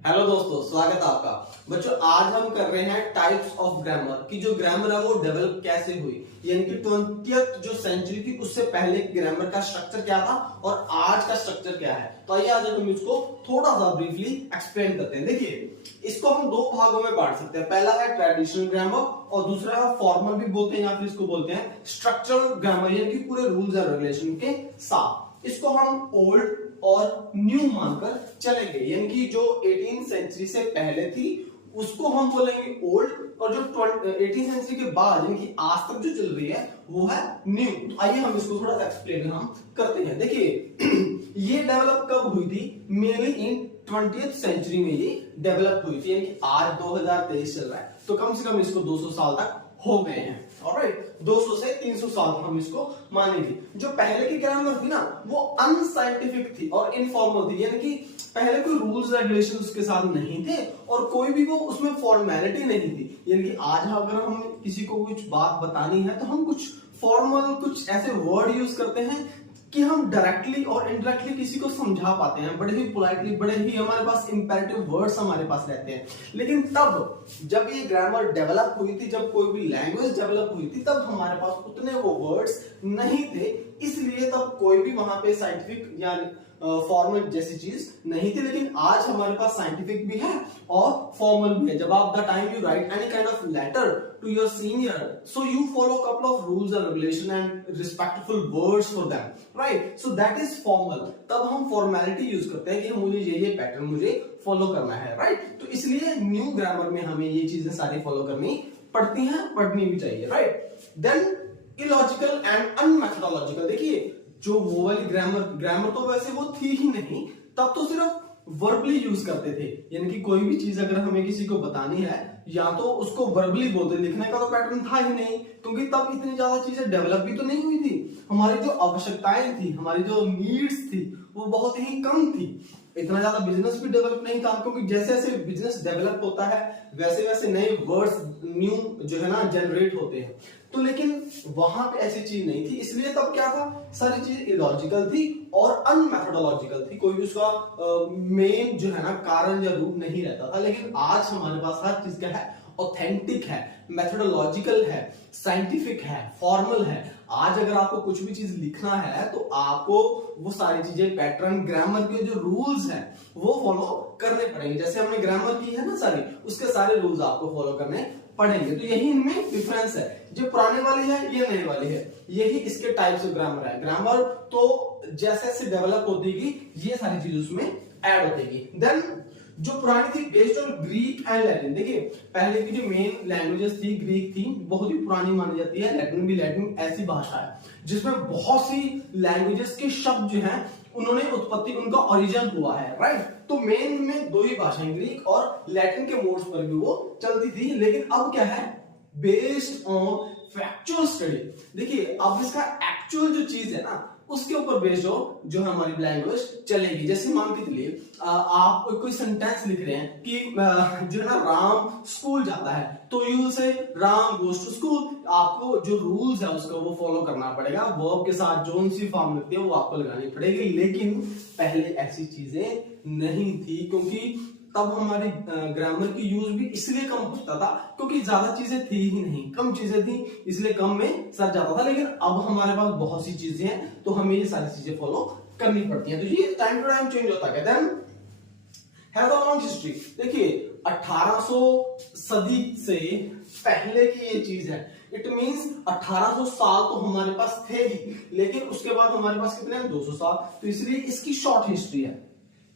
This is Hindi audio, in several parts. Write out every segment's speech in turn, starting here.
हेलो दोस्तों, स्वागत है आपका। बच्चों, आज हम कर रहे हैं टाइप्स ऑफ ग्रामर कि जो ग्रामर है वो डेवलप कैसे हुई, यानी कि 20th जो सेंचुरी थी उससे पहले ग्रामर का स्ट्रक्चर क्या था और आज का स्ट्रक्चर क्या है। तो आइए आज हम इसको थोड़ा सा ब्रीफली एक्सप्लेन करते हैं। देखिए, इसको हम दो भागों में बांट सकते हैं। पहला है ट्रेडिशनल ग्रामर और दूसरा है फॉर्मल भी बोलते हैं या फिर इसको बोलते हैं स्ट्रक्चरल ग्रामर, यानी कि पूरे रूल्स एंड रेगुलेशन के साथ। इसको हम ओल्ड और न्यू मानकर चलेंगे, यानी कि जो 18th सेंचुरी से पहले थी उसको हम बोलेंगे ओल्ड और जो 18th सेंचुरी के बाद यानी कि आज तक जो चल रही है वो है न्यू। तो आइए हम इसको थोड़ा सा एक्सप्लेन हम करते हैं। देखिए ये डेवलप कब हुई थी? मेनली इन 20th सेंचुरी में ये डेवलप हुई थी, यानी कि आज 2023 चल रहा है तो कम से कम इसको 200 साल तक हो गए हैं। ऑलराइट, 200 से 300 साल हम इसको मानेंगे। जो पहले की ग्रामर थी ना वो अनसाइंटिफिक थी और इनफॉर्मल थी, यानी कि पहले कोई रूल्स रेगुलेशन उसके साथ नहीं थे और कोई भी वो उसमें फॉर्मेलिटी नहीं थी। यानी कि आज अगर हम किसी को कुछ बात बतानी है तो हम कुछ फॉर्मल कुछ ऐसे वर्ड यूज करते हैं कि हम डायरेक्टली और इनडायरेक्टली किसी को समझा पाते हैं, बड़े ही पोलाइटली, बड़े ही हमारे पास इंपेरेटिव वर्ड्स हमारे पास रहते हैं। लेकिन तब जब ये ग्रामर डेवलप हुई थी, जब कोई भी लैंग्वेज डेवलप हुई थी, तब हमारे पास उतने वो वर्ड्स नहीं थे, इसलिए तब कोई भी वहां पे साइंटिफिक या फॉर्मल जैसी चीज नहीं थी। लेकिन आज हमारे पास साइंटिफिक भी है और फॉर्मल भी है। जब आप the time you write any kind of letter to your senior, so you follow couple of rules and regulation and respectful words for them, right? So that is formal. तब हम फॉर्मेलिटी यूज करते हैं कि मुझे ये पैटर्न मुझे फॉलो करना है, राइट? तो इसलिए न्यू ग्रामर में हमें ये चीजें सारी फॉलो करनी पड़ती हैं, पढ़नी भी चाहिए, right? Then illogical and unmethodological. देखिए, जो वो वाली ग्रामर तो वैसे वो थी ही नहीं, तब तो सिर्फ वर्बली यूज करते थे, यानी कि कोई भी चीज अगर हमें किसी को बतानी है या तो उसको वर्बली बोलते, लिखने का तो पैटर्न था ही नहीं, क्योंकि तब इतनी ज्यादा चीजें डेवलप भी तो नहीं हुई थी। हमारी जो आवश्यकताएं थी, हमारी जो नीड्स थी वो बहुत ही कम थी। इतना ज्यादा बिजनेस भी डेवलप नहीं था, क्योंकि जैसे जैसे बिजनेस डेवलप होता है वैसे वैसे नए वर्ड्स न्यू जो है ना जनरेट होते हैं। तो लेकिन वहां पे ऐसी चीज नहीं थी, इसलिए तब क्या था, सारी चीज इलॉजिकल थी और अनमेथोडोलॉजिकल थी। कोई भी उसका मेन जो है ना कारण या रूप नहीं रहता था। लेकिन आज हमारे पास हर चीज क्या है, ऑथेंटिक है, मेथोडोलॉजिकल है, साइंटिफिक है, फॉर्मल है। आज अगर आपको कुछ भी चीज लिखना है तो आपको वो सारी चीजें, पैटर्न, ग्रामर के जो रूल्स हैं वो फॉलो करने पड़ेंगे। जैसे हमने ग्रामर की है ना सारी, उसके सारे रूल्स आपको फॉलो करने पढ़ेंगे। तो यही इनमें डिफरेंस है, जो पुराने वाली है ये नई वाली है, यही इसके टाइप्स ऑफ ग्रामर है। ग्रामर तो जैसे जैसे डेवलप होती गई ये सारी चीज उसमें ऐड होती गई। देन जो पुरानी थी based on Greek and Latin. देखिए, पहले की जो मेन लैंग्वेजेस थी ग्रीक थी, बहुत ही पुरानी मानी जाती है। लैटिन भी, लैटिन ऐसी भाषा है जिसमें बहुत सी लैंग्वेजेस के शब्द जो हैं उन्होंने उत्पत्ति, उनका ओरिजिन हुआ है, राइट? तो मेन में दो ही भाषाएं, ग्रीक और लैटिन के मोड्स पर भी वो चलती थी। लेकिन अब क्या है, बेस्ड ऑन फैक्चुअल स्टडी। देखिए, अब इसका एक्चुअल जो चीज है ना उसके ऊपर बेस्ड हो जो हमारी लैंग्वेज चलेगी। जैसे मान के चलिए आप कोई सेंटेंस लिख रहे हैं कि जो है ना राम स्कूल जाता है, तो यू से राम गोज टू स्कूल। आपको जो रूल्स है उसका वो फॉलो करना पड़ेगा, वर्ब के साथ जो सी फॉर्म लगती है वो आपको लगानी पड़ेगी। लेकिन पहले ऐसी चीजें नहीं थी, क्योंकि तब हमारी ग्रामर की यूज भी इसलिए कम होता था क्योंकि ज्यादा चीजें थी ही नहीं, कम चीजें थी, इसलिए कम में सर जाता था। लेकिन अब हमारे पास बहुत सी चीजें हैं तो हमें ये सारी चीजें फॉलो करनी पड़ती हैं। तो ये टाइम टू टाइम चेंज होता है। Then have a long history. देखिए, 1800 सदी से पहले की ये चीज है। इट मींस 1800 साल तो हमारे पास थे ही, लेकिन उसके बाद हमारे पास कितने हैं, 200 साल। तो इसलिए इसकी शॉर्ट हिस्ट्री है।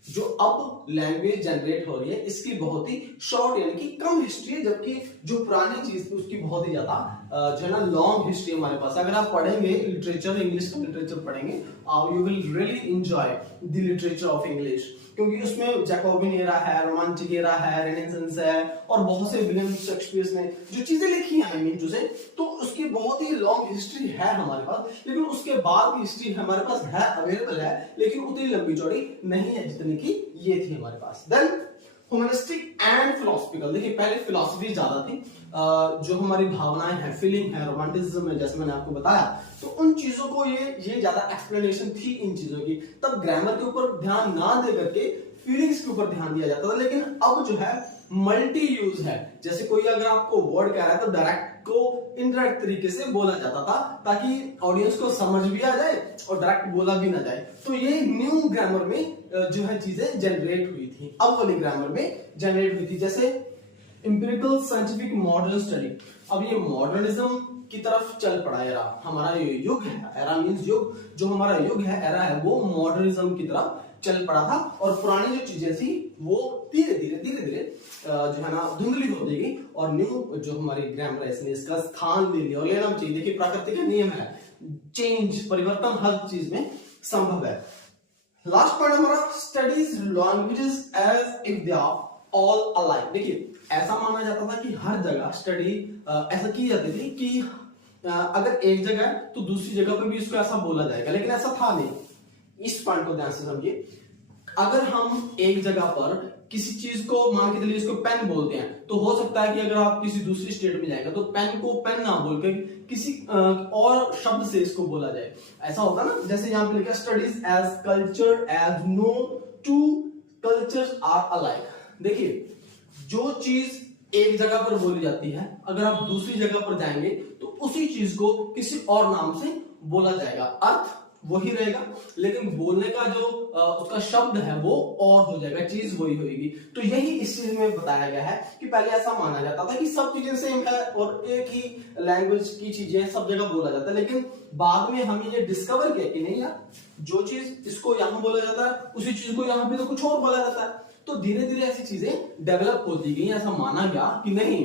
जो अब लैंग्वेज जनरेट हो रही है इसकी बहुत ही शॉर्ट यानी कि कम हिस्ट्री है, जबकि जो पुरानी चीज थी उसकी बहुत ही ज्यादा जो है ना लॉन्ग हिस्ट्री हमारे पास। अगर आप पढ़ेंगे लिटरेचर, इंग्लिश का लिटरेचर पढ़ेंगे, you will really enjoy the literature of English, क्योंकि उसमें जैकोबिन एरा है, रोमांटिक एरा है, रेनेसांस है और बहुत से विलियम शेक्सपियर ने जो चीजें लिखी हैं, आई मीन जो से, तो उसकी बहुत ही लॉन्ग हिस्ट्री है हमारे पास। लेकिन उसके बाद की हिस्ट्री हमारे पास है, अवेलेबल है, लेकिन उतनी लंबी चौड़ी नहीं है जितनी की ये थी हमारे पास। Then humanistic and philosophical. देखिए, पहले फिलोसफी ज्यादा थी, जो हमारी भावनाएं हैं, फीलिंग है, रोमांटिसिज्म है, जैसे मैंने आपको बताया, तो उन चीजों को ये ज्यादा एक्सप्लेनेशन थी इन चीजों की। तब ग्रामर के ऊपर ध्यान ना दे करके फीलिंग्स के ऊपर ध्यान दिया जाता था। लेकिन अब जो है मल्टी यूज है, जैसे कोई अगर आपको वर्ड कह रहा है तो डायरेक्ट को इनडायरेक्ट तरीके से बोला जाता था ताकि ऑडियंस को समझ भी आ जाए और डायरेक्ट बोला भी ना जाए। तो ये न्यू ग्रामर में जो है चीजें जनरेट हुई थी, अब वाली ग्रामर में जनरेट हुई थी। जैसे एम्पिरिकल साइंटिफिक मॉडर्न स्टडी, अब ये मॉडर्निज्म की तरफ चल पड़ा एरा, हमारा ये युग है, एरा मींस युग, जो हमारा युग है एरा है वो मॉडर्निज्म की तरफ चल पड़ा था और पुरानी जो चीजें थी वो धीरे धीरे जो है ना धुंधली होती गई और न्यू जो हमारी ग्रामर है इसने इसका स्थान ले लिया और लेना चाहिए। देखिए प्रकृति का नियम है, चेंज परिवर्तन हर चीज में संभव है। लास्ट पॉइंट हमारा studies languages as if they are all alike. देखिए ऐसा माना जाता था कि हर जगह स्टडी ऐसा की जाती थी कि अगर एक जगह है तो दूसरी जगह पर भी इसको ऐसा बोला जाएगा, लेकिन ऐसा था नहीं। इस पॉइंट को ध्यान से समझिए, अगर हम एक जगह पर किसी चीज को मान के चलिए इसको पेन बोलते हैं तो हो सकता है कि अगर आप किसी दूसरी स्टेट में जाएगा तो पेन को पेन ना बोल के किसी और शब्द से इसको बोला जाए, ऐसा होता ना। जैसे यहाँ पे लिखा studies as culture as no two cultures are alike. देखिए जो चीज एक जगह पर बोली जाती है अगर आप दूसरी जगह पर जाएंगे तो उसी चीज को किसी और नाम से बोला जाएगा, अर्थ वही रहेगा लेकिन बोलने का जो उसका शब्द है वो और हो जाएगा, चीज वही होगी। तो यही इस चीज में बताया गया है कि पहले ऐसा माना जाता था कि सब चीजें सेम है और एक ही लैंग्वेज की चीजें सब जगह बोला जाता है, लेकिन बाद में हम ये डिस्कवर किया कि नहीं यार, जो चीज इसको यहाँ बोला जाता है उसी चीज को यहाँ पे तो कुछ और बोला जाता है। तो धीरे धीरे ऐसी चीजें डेवलप होती गई, ऐसा माना गया कि नहीं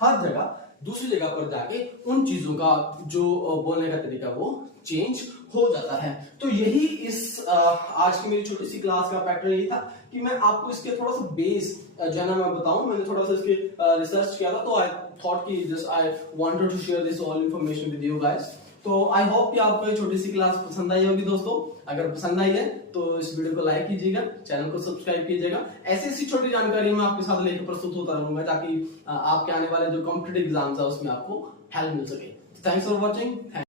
हर जगह दूसरी जगह पर जाके उन चीजों का जो बोलने का तरीका वो चेंज हो जाता है। तो यही इस आज की मेरी छोटी सी क्लास का पैटर्न यही था कि मैं आपको इसके थोड़ा सा बेस जो है ना मैं बताऊं। मैंने थोड़ा सा इसके रिसर्च किया था तो आई थॉट कि just I wanted to share this all information with you guys. तो आई होप कि आपको ये छोटी सी क्लास पसंद आई होगी दोस्तों। अगर पसंद आई है तो इस वीडियो को लाइक कीजिएगा, चैनल को सब्सक्राइब कीजिएगा। ऐसी छोटी जानकारी मैं आपके साथ लेकर प्रस्तुत होता रहूंगा ताकि आपके आने वाले जो कॉम्पिटिटिव एग्जाम्स है उसमें आपको हेल्प मिल सके। Thanks for watching.